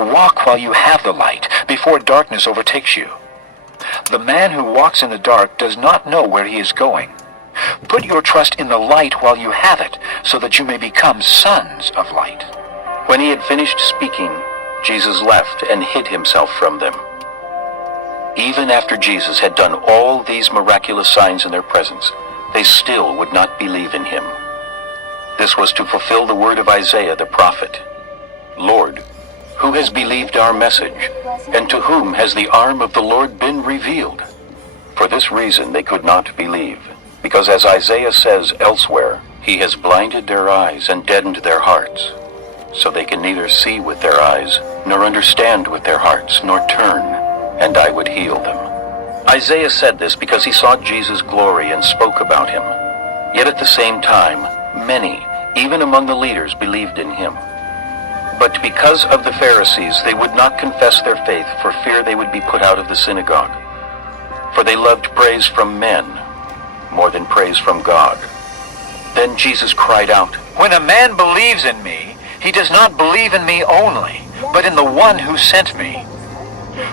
Walk while you have the light, before darkness overtakes you. The man who walks in the dark does not know where he is going. Put your trust in the light while you have it, so that you may become sons of light." When he had finished speaking, Jesus left and hid himself from them. Even after Jesus had done all these miraculous signs in their presence, they still would not believe in him. This was to fulfill the word of Isaiah the prophet. "Lord, who has believed our message, and to whom has the arm of the Lord been revealed?" For this reason they could not believe, because as Isaiah says elsewhere, "He has blinded their eyes and deadened their hearts, so they can neither see with their eyes, nor understand with their hearts, nor turn, and I would heal them." Isaiah said this because he saw Jesus' glory and spoke about him. Yet at the same time, many, even among the leaders, believed in him. But because of the Pharisees, they would not confess their faith for fear they would be put out of the synagogue. For they loved praise from men more than praise from God. Then Jesus cried out, "When a man believes in me, he does not believe in me only, but in the one who sent me.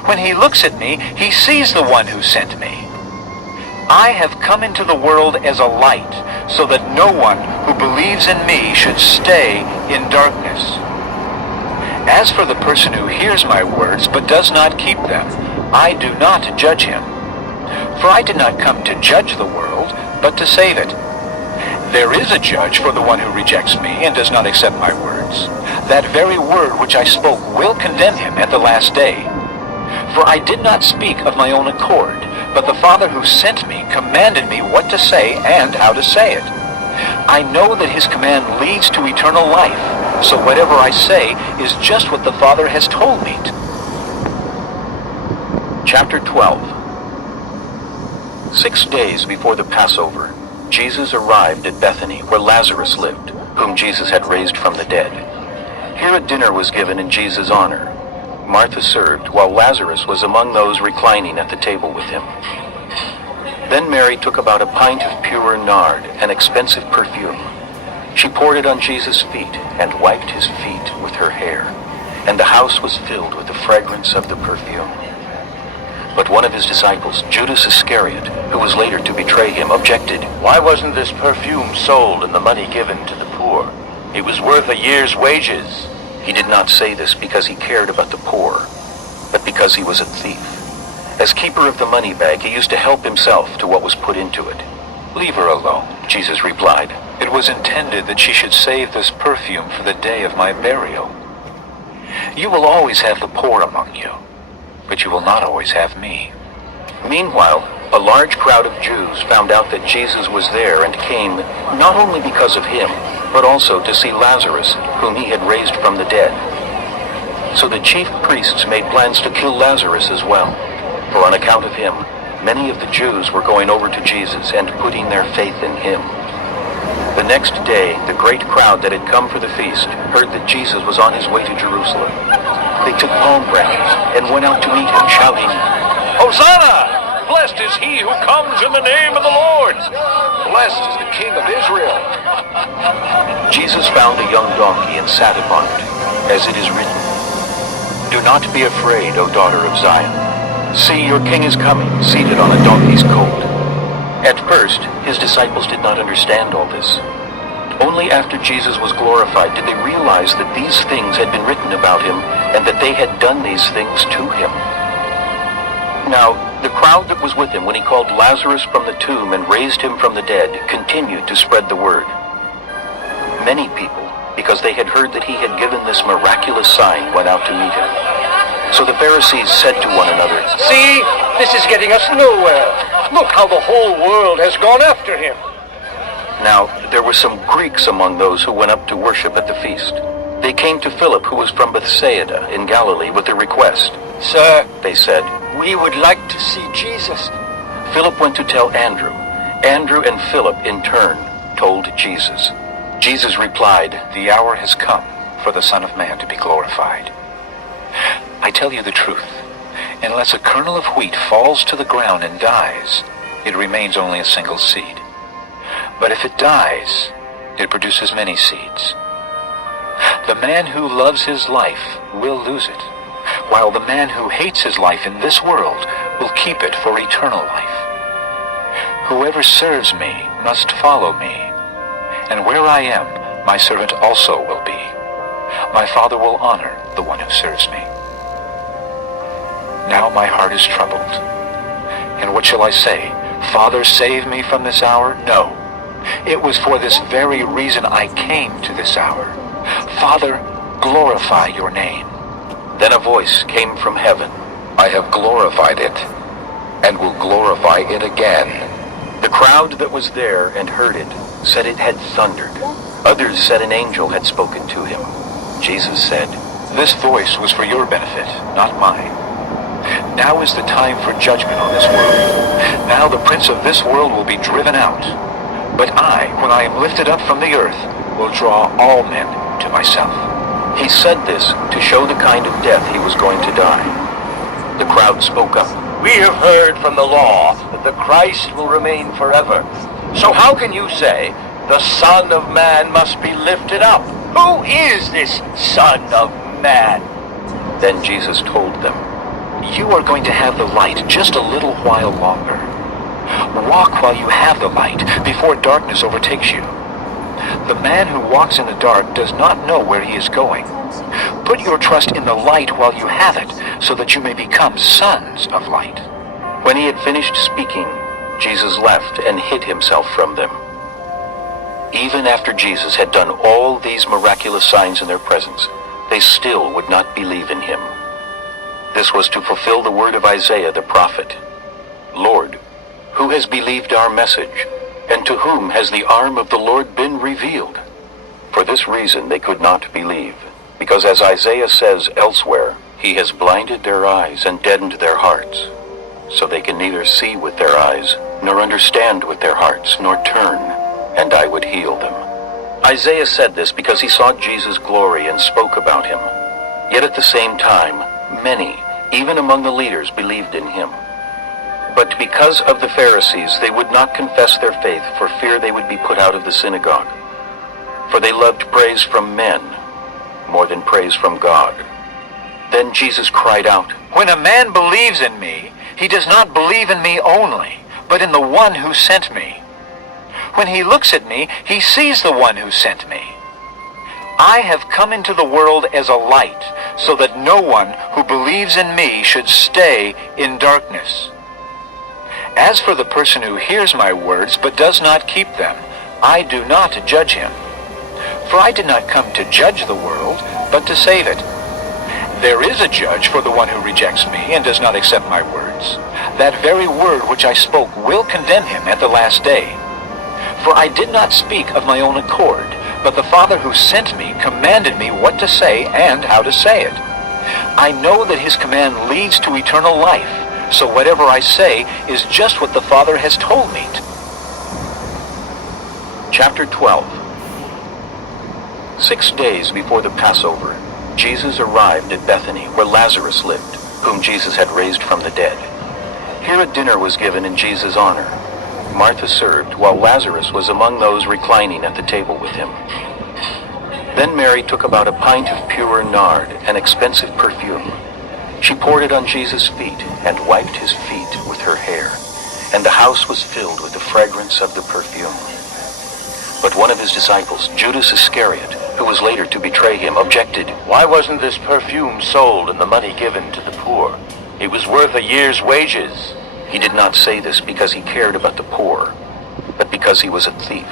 When he looks at me, he sees the one who sent me. I have come into the world as a light, so that no one who believes in me should stay in darkness. As for the person who hears my words but does not keep them, I do not judge him. For I did not come to judge the world, but to save it. There is a judge for the one who rejects me and does not accept my words. That very word which I spoke will condemn him at the last day. For I did not speak of my own accord, but the Father who sent me commanded me what to say and how to say it. I know that his command leads to eternal life, so whatever I say is just what the Father has told me." Chapter 12. 6 days before the Passover, Jesus arrived at Bethany, where Lazarus lived, whom Jesus had raised from the dead. Here a dinner was given in Jesus' honor. Martha served, while Lazarus was among those reclining at the table with him. Then Mary took about a pint of pure nard, an expensive perfume. She poured it on Jesus' feet and wiped his feet with her hair, and the house was filled with the fragrance of the perfume. But one of his disciples, Judas Iscariot, who was later to betray him, objected. "Why wasn't this perfume sold and the money given to the poor? It was worth a year's wages." He did not say this because he cared about the poor, but because he was a thief. As keeper of the money bag, he used to help himself to what was put into it. "Leave her alone," Jesus replied. "It was intended that she should save this perfume for the day of my burial. You will always have the poor among you, but you will not always have me." Meanwhile, a large crowd of Jews found out that Jesus was there and came not only because of him, but also to see Lazarus, whom he had raised from the dead. So the chief priests made plans to kill Lazarus as well, for on account of him, many of the Jews were going over to Jesus and putting their faith in him. The next day, the great crowd that had come for the feast heard that Jesus was on his way to Jerusalem. They took palm branches and went out to meet him, shouting, "Hosanna! Blessed is he who comes in the name of the Lord! Blessed is the King of Israel!" Jesus found a young donkey and sat upon it, as it is written, "Do not be afraid, O daughter of Zion. See, your king is coming, seated on a donkey's colt." At first, his disciples did not understand all this. Only after Jesus was glorified did they realize that these things had been written about him and that they had done these things to him. Now, the crowd that was with him when he called Lazarus from the tomb and raised him from the dead continued to spread the word. Many people, because they had heard that he had given this miraculous sign, went out to meet him. So the Pharisees said to one another, "See, this is getting us nowhere. Look how the whole world has gone after him." Now, there were some Greeks among those who went up to worship at the feast. They came to Philip, who was from Bethsaida in Galilee, with a request. "Sir," they said, "we would like to see Jesus." Philip went to tell Andrew. Andrew and Philip, in turn, told Jesus. Jesus replied, "The hour has come for the Son of Man to be glorified. I tell you the truth, unless a kernel of wheat falls to the ground and dies, it remains only a single seed. But if it dies, it produces many seeds. The man who loves his life will lose it, while the man who hates his life in this world will keep it for eternal life. Whoever serves me must follow me, and where I am, my servant also will be. My Father will honor the one who serves me. Now my heart is troubled. And what shall I say? Father, save me from this hour? No. It was for this very reason I came to this hour. Father, glorify your name. Then a voice came from heaven. I have glorified it, and will glorify it again. The crowd that was there and heard it said it had thundered. Others said an angel had spoken to him. Jesus said, This voice was for your benefit, not mine. Now is the time for judgment on this world. Now the prince of this world will be driven out. But I, when I am lifted up from the earth, will draw all men to myself. He said this to show the kind of death he was going to die. The crowd spoke up. We have heard from the law that the Christ will remain forever. So how can you say the Son of Man must be lifted up? Who is this Son of Man? Then Jesus told them, You are going to have the light just a little while longer. Walk while you have the light, before darkness overtakes you. The man who walks in the dark does not know where he is going. Put your trust in the light while you have it, so that you may become sons of light. When he had finished speaking, Jesus left and hid himself from them. Even after Jesus had done all these miraculous signs in their presence, they still would not believe in him. This was to fulfill the word of Isaiah the prophet. Lord, who has believed our message, and to whom has the arm of the Lord been revealed? For this reason they could not believe, because as Isaiah says elsewhere, he has blinded their eyes and deadened their hearts, so they can neither see with their eyes, nor understand with their hearts, nor turn, and I would heal them. Isaiah said this because he saw Jesus' glory and spoke about him. Yet at the same time, many, even among the leaders, believed in him. But because of the Pharisees, they would not confess their faith for fear they would be put out of the synagogue. For they loved praise from men more than praise from God. Then Jesus cried out, When a man believes in me, he does not believe in me only, but in the one who sent me. When he looks at me, he sees the one who sent me. I have come into the world as a light, so that no one who believes in me should stay in darkness. As for the person who hears my words but does not keep them, I do not judge him. For I did not come to judge the world, but to save it. There is a judge for the one who rejects me and does not accept my words. That very word which I spoke will condemn him at the last day. For I did not speak of my own accord, but the Father who sent me commanded me what to say and how to say it. I know that his command leads to eternal life, so whatever I say is just what the Father has told me. Chapter 12. 6 days before the Passover, Jesus arrived at Bethany, where Lazarus lived, whom Jesus had raised from the dead. Here a dinner was given in Jesus' honor. Martha served, while Lazarus was among those reclining at the table with him. Then Mary took about a pint of pure nard, an expensive perfume. She poured it on Jesus' feet and wiped his feet with her hair, and the house was filled with the fragrance of the perfume. But one of his disciples, Judas Iscariot, who was later to betray him, objected. Why wasn't this perfume sold and the money given to the poor? It was worth a year's wages. He did not say this because he cared about the poor, but because he was a thief.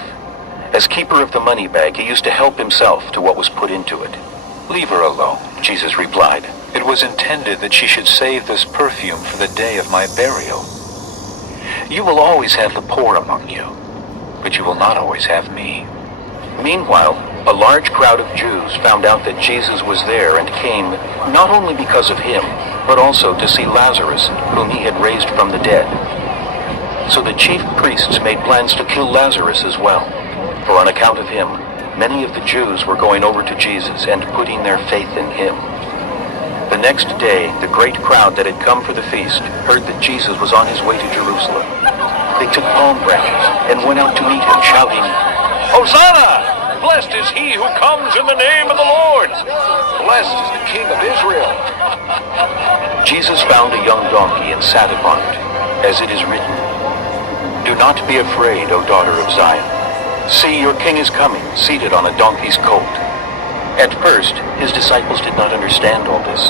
As keeper of the money bag, he used to help himself to what was put into it. Leave her alone, Jesus replied. It was intended that she should save this perfume for the day of my burial. You will always have the poor among you, but you will not always have me. Meanwhile, a large crowd of Jews found out that Jesus was there and came not only because of him, but also to see Lazarus, whom he had raised from the dead. So the chief priests made plans to kill Lazarus as well, for on account of him, many of the Jews were going over to Jesus and putting their faith in him. The next day, the great crowd that had come for the feast heard that Jesus was on his way to Jerusalem. They took palm branches and went out to meet him, shouting, Hosanna! Blessed is he who comes in the name of the Lord! Blessed is the King of Israel! Jesus found a young donkey and sat upon it, as it is written, "Do not be afraid, O daughter of Zion. See, your king is coming, seated on a donkey's colt." At first, his disciples did not understand all this.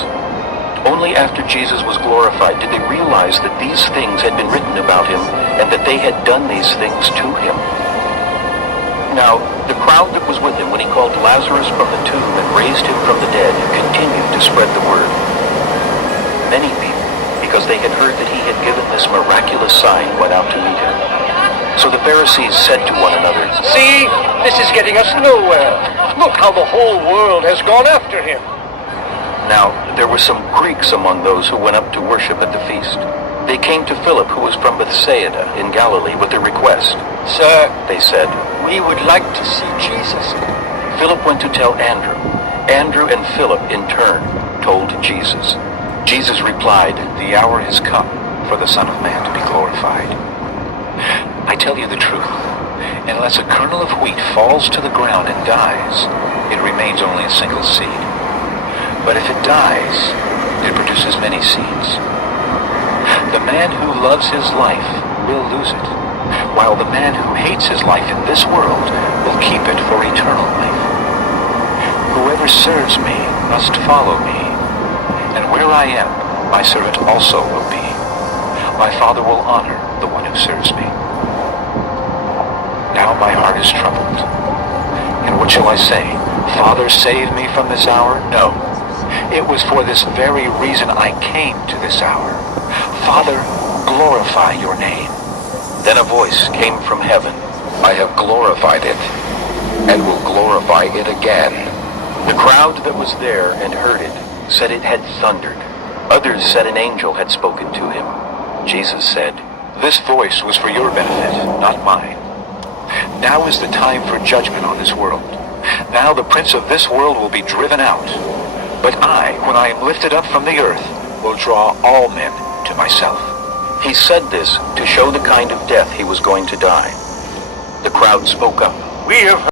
Only after Jesus was glorified did they realize that these things had been written about him and that they had done these things to him. Now, the crowd that was with him when he called Lazarus from the tomb and raised him from the dead continued to spread the word. Many people, because they had heard that he had given this miraculous sign, went out to meet him. So the Pharisees said to one another, See, this is getting us nowhere. Look how the whole world has gone after him. Now, there were some Greeks among those who went up to worship at the feast. They came to Philip, who was from Bethsaida in Galilee, with a request. Sir, They said, we would like to see Jesus. Philip went to tell Andrew. Andrew and Philip, in turn, told Jesus. Jesus replied, The hour has come for the Son of Man to be glorified. I tell you the truth. Unless a kernel of wheat falls to the ground and dies, it remains only a single seed. But if it dies, it produces many seeds. The man who loves his life will lose it, while the man who hates his life in this world will keep it for eternal life. Whoever serves me must follow me, and where I am, my servant also will be. My Father will honor the one who serves me. Now my heart is troubled. And what shall I say? Father, save me from this hour? No. It was for this very reason I came to this hour. Father, glorify your name. Then a voice came from heaven. I have glorified it, and will glorify it again. The crowd that was there and heard it said it had thundered. Others said an angel had spoken to him. Jesus said, This voice was for your benefit, not mine. Now is the time for judgment on this world. Now the prince of this world will be driven out. But I, when I am lifted up from the earth, will draw all men to myself. He said this to show the kind of death he was going to die. The crowd spoke up. We have